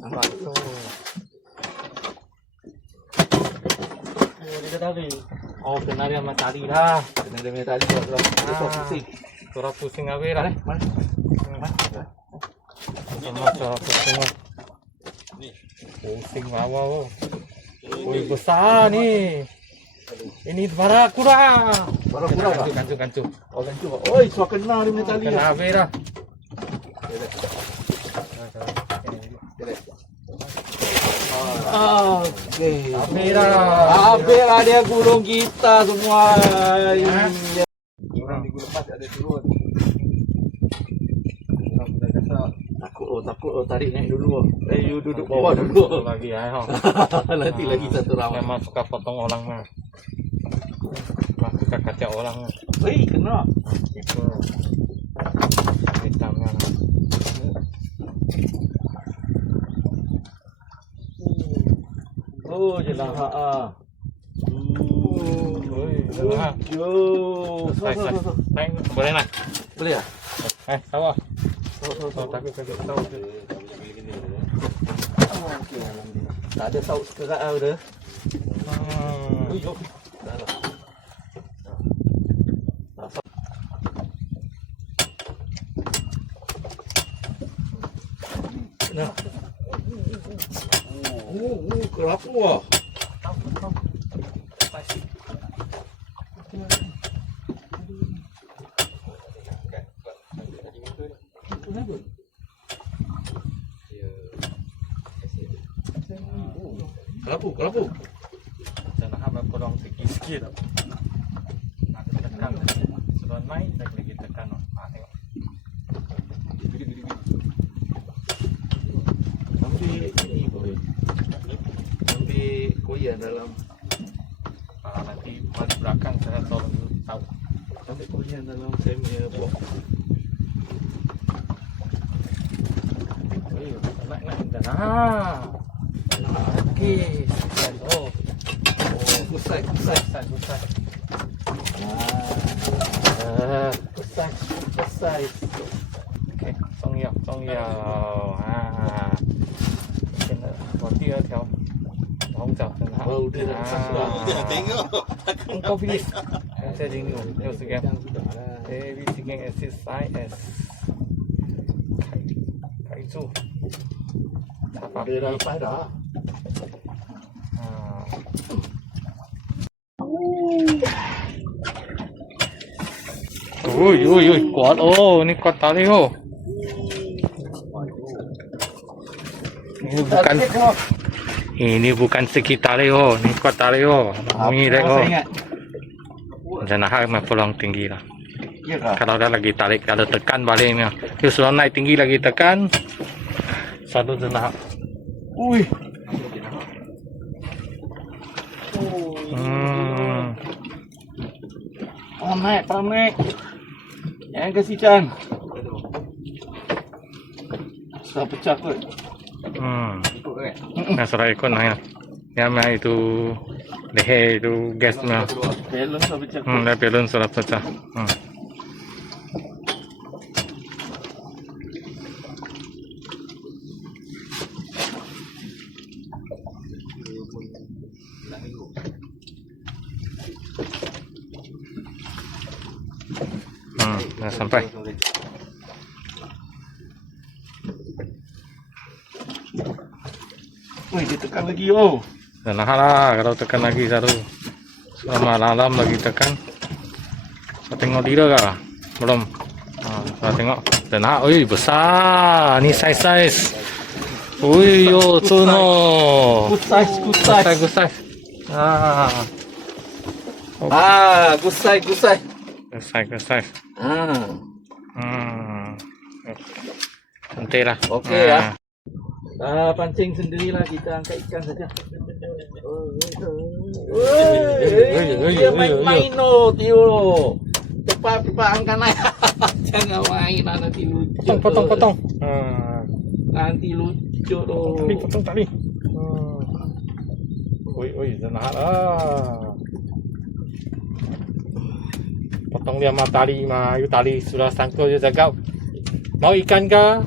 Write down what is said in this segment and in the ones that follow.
Nampak tu. Dia tadi. Oh, kena dia sama tali dah. Kena dia punya tali tu suara pusing. Suara pusing habis dah. Mana? Sama suara pusing. Pusing bawah. Wih, besar ni. Ini barakura. Barakura kah? Kancu. Oh, gancu. Oi, suara kena dia punya tali. Kena habis dah. Okey. Habis dah. Habis lah dia gulung kita semua. Orang minggu lepas ada turun. Takut tarik naik dulu. You duduk bawah dulu. Lagi ha. Nanti lagi satu round. Memang suka potong orang mah. Suka kacau orang mah. Wei, kena. Itu hitamnya lah. Oh, jelah ah. Jelah. Yo. Boleh nak? Boleh ah? Tahu. So, Takut tahu. okey. Tak ada saut sekerat ah dah. Yo. Dah lah. Nah. Kenapa wah? Kelapu. Jangan hamil korang sikit. Nak tekan. Suruh main lagi tekan. Tengok. Ambil ini boleh. Ambil koyak dalam. Nanti balik belakang saya tahu. Ambil koyak dalam saya punya box. Naik. Okey. Oh, Pusat. Pusat. Pusat. Okey, 重要。现在我第二条红枣很好。Oh, dia dah satu dah. Tengok. Kopi ni. Saya rindu 60 gram. ABC gang acid size S. 开住。 Dia dah lepas dah. Ui, kuat oh, ni kuat tali oh. Ini bukan segi tali oh, ni kuat tali oh. Bunyi dek oh. Jangan harap main pulang tinggi lah. Kalau dah lagi tarik, ada tekan baliknya. Dia sudah naik tinggi lagi tekan. Satu jenah. Ui. Pamek. Yang kasih Chan. Sudah pecah kot. Nah, serai ikut nah ya. Yang itu leher itu gasnya. Balon sudah pecah. Dah balon sudah pecah. Dah sampai. Wih, dia tekan lagi oh. Dan lah kalau tekan lagi satu. Selama malam lagi tekan. Saya tengok dia kah? Belum. Saya tengok. Dan oi besar. Ni size. Ui yo, tuno. Good size. Good size. Good size. Good size. Cantik lah. Okey lah. Pancing sendirilah, kita angkat ikan saja. Dia main no, Tio. Cepat angkat naik. Jangan main lah, nanti lucu. Potong. Nanti lucu loh. Potong tali. Ui, jangan lah. Potong dia sama tali, you tali sudah sangkut je jaga. mau ikan kah?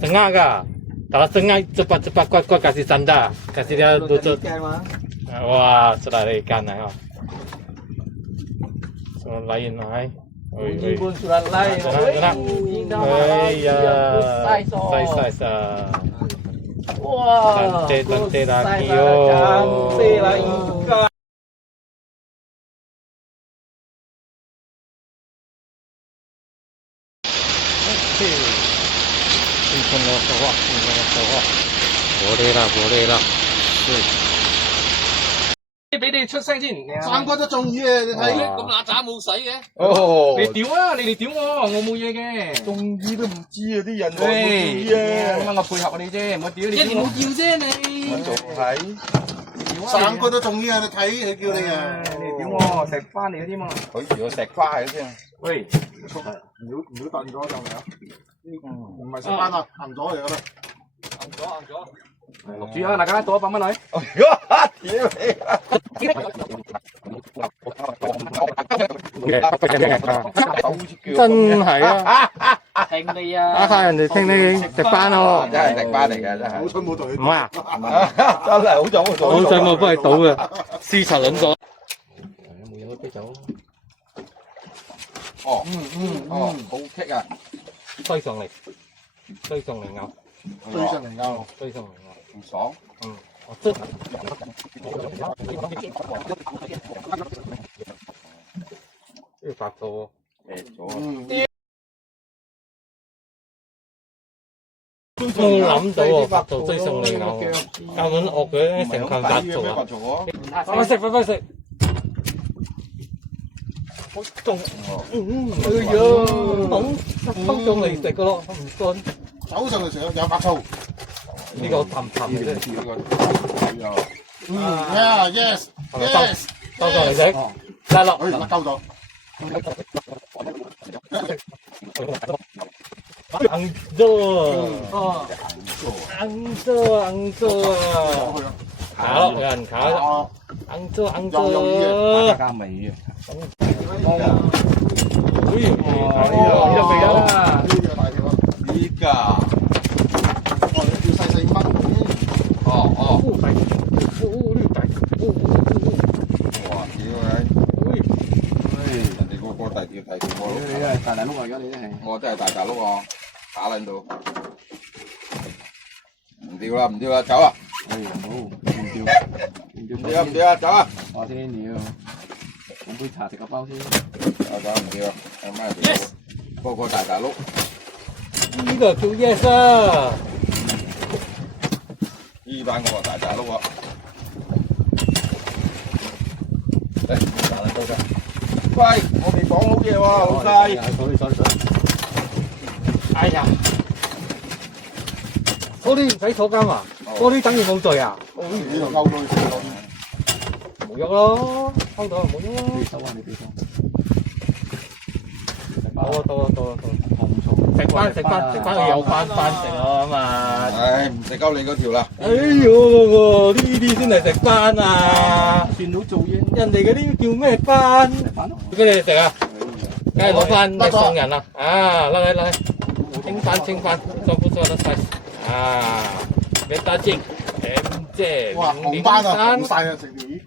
Tengah kah? Kalau tengah cepat-cepat kuat-kuat kasih sanda, kasih dia lutut. Wah, sudah ada ikan ya. Surat lain lah. Bunyi pun surat lain. Tenang. Ya. Size. Wah, Tante lagi yo. Cantik lah ikan. Ikan lawak. Boleh lah. 俾你出聲先。三個都中意嘅，你睇咁嗱喳冇使嘅。哦，你屌啊！你哋屌我，我冇嘢嘅。中意都唔知啊，啲人話喂，冇中意啊，咁我配合你啫，唔好屌你。一年冇叫啫你。就係三個都中意啊，你睇佢叫你啊，你屌我食翻嚟嗰啲嘛。佢如果石花嘅先，喂，唔好燉咗就嚟啊，唔係石花啊，鹹咗嚟噶啦，啱咗。錄住啊，大家賭100蚊嚟。真係啊！聽你啊！嚇人哋聽你食班喎，真係石花嚟嘅，真係。好彩冇同佢唔係啊！真係好彩冇同好彩冇幫佢賭嘅，絲綢輪咗。冇嘢啤酒。哦，好棘啊！推上嚟咬，追上嚟拗，推上嚟咬。唔爽。我真要白做喎。冇諗到喎，白做追上嚟咬，根本惡嘅成嚿白做啊！快食！好凍，哎呀，凍上嚟食噶咯，唔信。走上嚟食有白醋。呢個淡嘅啫。yes，收上嚟食，拉落。佢鳩咗。硬咗啊！卡咯，有人卡咯，硬咗。加味嘅。呢度肥啦。呢個，我哋叫細5蚊。哦。哇！屌你！人哋個個大條喎。你係大陸嚟㗎，你真係。我真係大陸喎，打撚到。唔掉啦，走啊！唔掉啊，走啊！我先屌，飲杯茶食個包先。走唔掉啊！阿媽哋個個大陸。呢個叫 yes 啊！呢班個大陸喎。嚟，打撚到㗎。喂，我哋講好嘢喎，老細。哎呀，嗰啲唔使坐監啊，嗰啲等於冇罪啊，呢度勾到佢冇喐咯，勾到就冇喐咯。你俾手。到啊！食翻有翻食啊嘛。唉，唔食鳩你嗰條啦。哎呦，呢啲先係食班啊！算到做嘢。人哋嗰啲叫咩班？俾你哋食啊！梗係攞翻嚟送人啦！啊，拉嚟，清飯，做不錯得晒啊！俾大隻，姐，哇，紅班啊，紅晒啊，成條魚。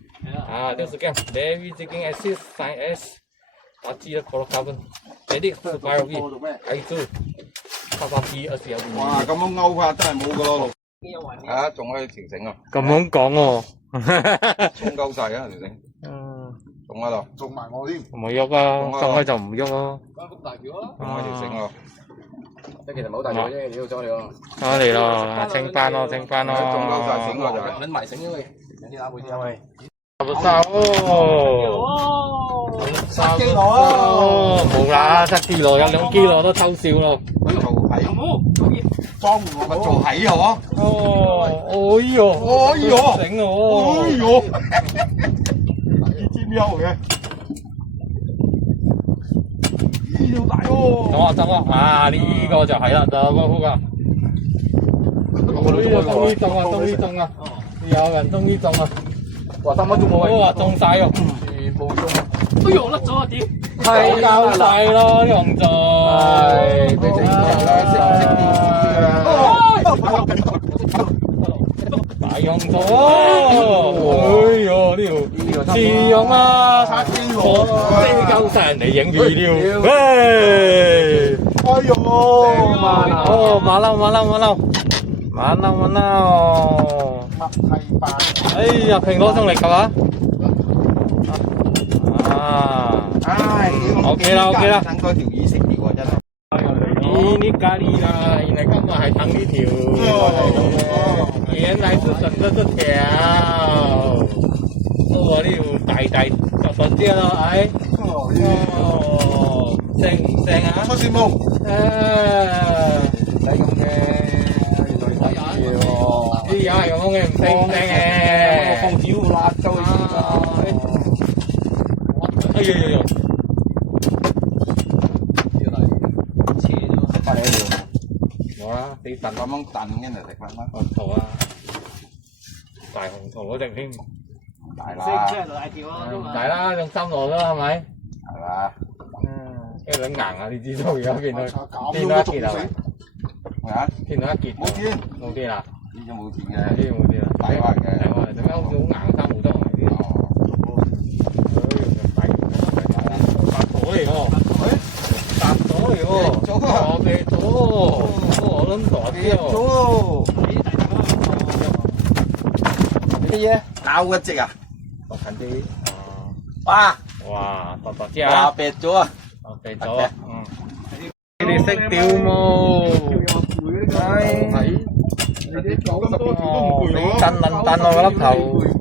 啊，60 gram Dewi Chicken Assist Sign S 8G 嘅 Carbon Edit Fire V 係做8G 20有哇，咁樣勾法真係冇噶咯，啊，仲可以調整啊，咁樣講喎，衝鳩晒啊條繩，仲喺度，仲埋我添，唔好喐啊，鬆開就唔喐咯，翻幅大橋啊！仲喺條繩喎，即係其實冇大橋啫，你要咗你咯。翻嚟咯，清翻咯，仲鳩晒繩喎就係，揾埋繩喂，有啲打會啲喂。10基羅啊，冇啦，7 基羅有2 基羅都偷笑咯。佢做係，裝我咪做係嗬。哦，哎呦，整哦，哎呦，呢支喵嘅，呢條大喎。等我，啊呢個就係啦，就嗰個㗎。終於中啊！有人終於中啊！哇，3蚊都冇哇，中晒喎！全部中。哎呦，甩咗啊！屌！太交晒咯，用咗。唉，俾你啦，識唔識電視啊？大用咗，哎呦呢條自用啊，飛鳩晒人哋影住了，喂，哎呦，哦，馬騮，係扮。哎呀，平攞上嚟㗎嘛，啊唉，OK啦，等嗰條魚食條啊，真係。呢咖喱啦，原來今日係等呢條，原來是等着這條，我呢條大就順啲咯，哎，哦，正啊，出線夢，唔使咁嘅，啲嘢係咁嘅，唔正嘅，放少辣椒哎呀，快啲料，冇啦，你燉咁樣燉嘅嚟食法嗎？紅桃啊，大紅桃嗰隻添，大啦，唔大啦，用3羅啦，係咪？係嘛？因為你硬啊，你知道而家見到一件係咪？啊？見到一件冇見，冇啲啦，呢種冇見嘅，呢啲冇啲啦，大話嘅，係喎，點解好似好硬嘅珊瑚都係啲？白咗嚟喎，白咗嚟喎，我哋咗，我諗大啲喎。乜嘢？咬一隻啊？我近啲，哇！哇，大隻哇！啊！白咗啊！我肥咗，你哋識釣冇？係。哦，死燉我個粒頭，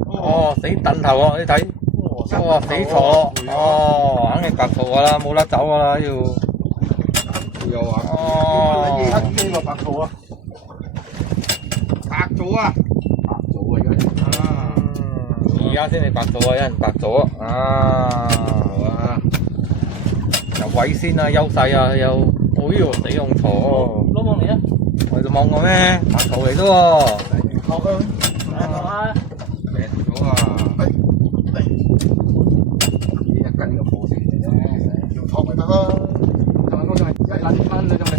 哦，死燉頭喎，你睇，哇，死坐，哦，肯定白坐噶啦，冇得走噶啦，要，有啊！哦，呢個白兔啊！白咗啊！白咗啊！而家先係白坐啊，有人白坐啊，有位先啊，優勢啊，有，哎呦，死用坐，攞望嚟啊！我哋望過咩？白兔嚟啫喎。白咗啊！呢一斤個貨成嘅啫，要托咪得啦。1撚蚊你仲嚟？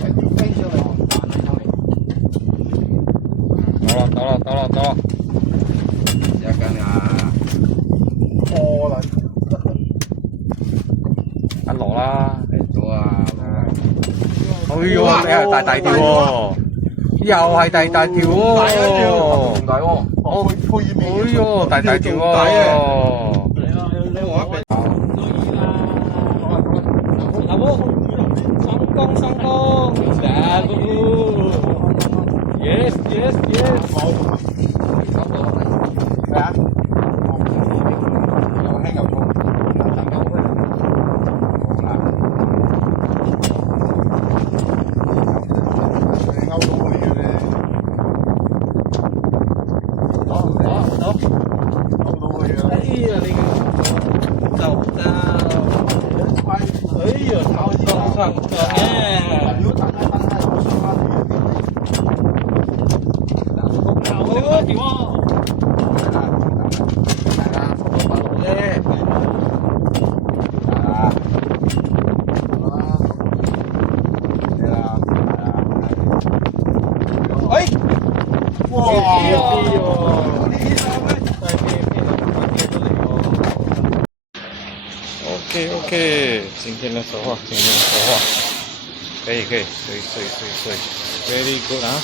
條飛上嚟，到啦，一斤啊！破啦！一籮啦。咗啊！哎呦，你係大條喎，又係大條喎，唔大喎，哎呦，大條喎，上工，yes，咩啊？又輕又重，OK，今天的收获，可以，very good 啊。